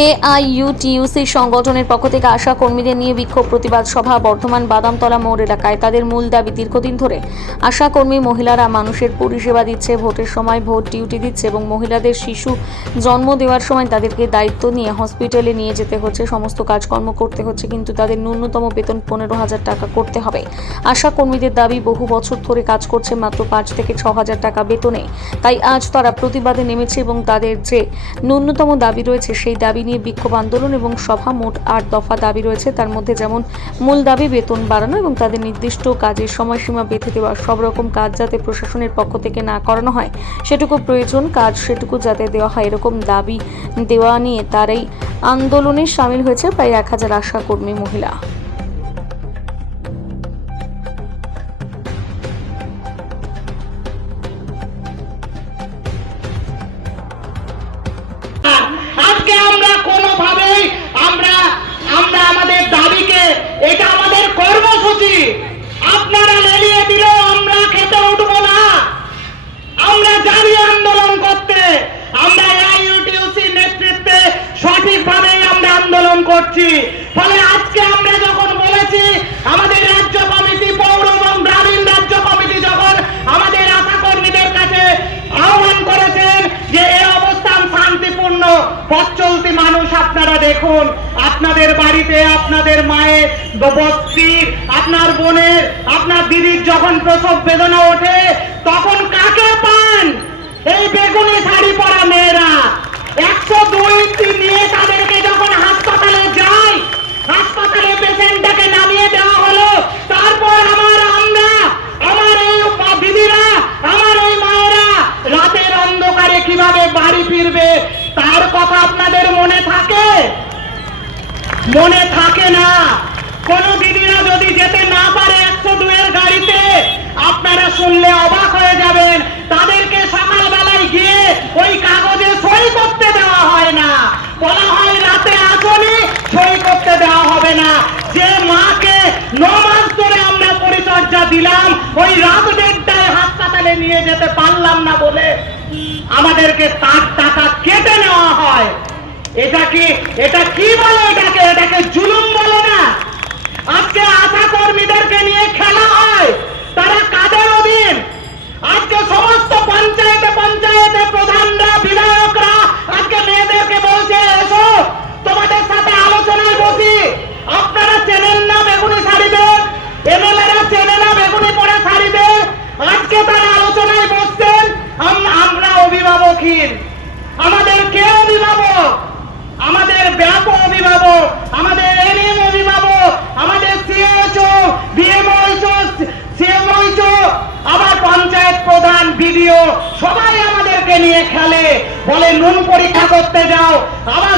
এআইইউটিইউসি সংগঠনের পক্ষ থেকে আশা কর্মীদের নিয়ে বিক্ষোভ প্রতিবাদ সভা বর্ধমান বাদামতলা মোড় এলাকায়। তাদের মূল দাবি, দীর্ঘদিন ধরে আশা কর্মী মহিলারা মানুষের পরিষেবা দিচ্ছে, ভোটের সময় ভোট ডিউটি দিচ্ছে এবং মহিলাদের শিশু জন্ম দেওয়ার সময় তাদেরকে দায়িত্ব নিয়ে হসপিটালে নিয়ে যেতে হচ্ছে, সমস্ত কাজকর্ম করতে হচ্ছে, কিন্তু তাদের ন্যূনতম বেতন 15,000 টাকা করতে হবে। আশা কর্মীদের দাবি, বহু বছর ধরে কাজ করছে মাত্র 5 থেকে 6,000 টাকা বেতনে, তাই আজ তারা প্রতিবাদে নেমেছে এবং তাদের যে ন্যূনতম দাবি রয়েছে সেই দাবি নিয়ে বিক্ষোভ আন্দোলন এবং সভা। মোট 8 দফা দাবি রয়েছে, তার মধ্যে যেমন মূল দাবি বেতন বাড়ানো এবং তাদের নির্দিষ্ট কাজের সময়সীমা বেঁধে দেওয়া, সব রকম কাজ যাতে প্রশাসনের পক্ষ থেকে না করানো হয়, সেটুকু প্রয়োজন কাজ সেটুকু যাতে দেওয়া হয়, এরকম দাবি দেওয়া নিয়ে তার এই আন্দোলনে সামিল হয়েছে প্রায় 1000 আশা কর্মী মহিলা। আজকে আমরা কোনোভাবেই আমরা আমাদের দাবিকে, এটা আমাদের কর্মসূচি, আপনারা লেলিয়ে দিলেও আমরা খেতে উঠবো না। আমরা জারি আন্দোলন করতে, আমরা এআইইউটিইউসি নেতৃত্বে সঠিকভাবেই আমরা আন্দোলন করছি। ফলে আজকে আমরা যখন বলেছি, আমাদের রাজ্য কমিটি, পৌর এবং গ্রামীণ রাজ্য কমিটি যখন আমাদের আশা কর্মীদের কাছে আহ্বান করেছেন যে এই অবস্থান শান্তিপূর্ণ, পথ চলতি মানুষ আপনারা দেখুন, আপনাদের বাড়িতে আপনাদের মায়ের, স্ত্রীর, আপনার বোনের, আপনার দিদির যখন প্রসব বেদনা ওঠে তখন কাকে পান? এই বেগুনি শাড়ি পরা মেয়েরা 102 নিয়ে তাদেরকে যখন হাসপাতালে যায়, হাসপাতালে পেশেন্টটাকে নামিয়ে দেওয়া হলো, তারপর আমার এই দিদিরা, আমার এই মায়েরা রাতের অন্ধকারে কিভাবে বাড়ি ফিরবে তার কথা আপনাদের মনে থাকে? মনে থাকে না। কোন দিদিরা যদি যেতে না পারে 102 এর গাড়িতে, আপনারা শুনলে অবাক হয়ে যাবেন, তাদেরকে সকালবেলায় গিয়ে ওই কাগজে সই করতে দেওয়া হয় না, বলা হয় রাতে আসনি, সই করতে দেওয়া হবে না। যে মাকে 9 মাস ধরে আমরা পরিচর্যা দিলাম, ওই রাত 1:30টায় হাসপাতালে নিয়ে যেতে পারলাম না বলে আমাদেরকে তার টাকা কেটে নেওয়া হয়। এটা কি বলে? এটাকে জুলুম বলে না? আজকে আশা কর্মীদেরকে নিয়ে খেলা হয়, তারা কাদের অধীন? আজকে সমস্ত পঞ্চায়েতে প্রধানরা, বিধায়করা আজকে মেয়েদেরকে বলছে, এসো তোমাদের সাথে আলোচনায় বসি। আপনারা চেনেন না বেগুনি শাড়িদের, এমএলএরা চেনে না বেগুনি পরে শাড়িদের, আজকে তারা আলোচনায় বসছেন। আমরা অভিভাবকহীন, আমাদের কে অভিভাবক? আমাদের ব্যাপক অভিভাবক, আমাদের এনএম অভিভাবক, আমাদের সিএইচও, বিএমওইচও, সিএমওইচও, আবার পঞ্চায়েত প্রধান, বিডিও, সবাই আমাদেরকে নিয়ে খেলে, বলে নুন পরীক্ষা করতে যাও, আবার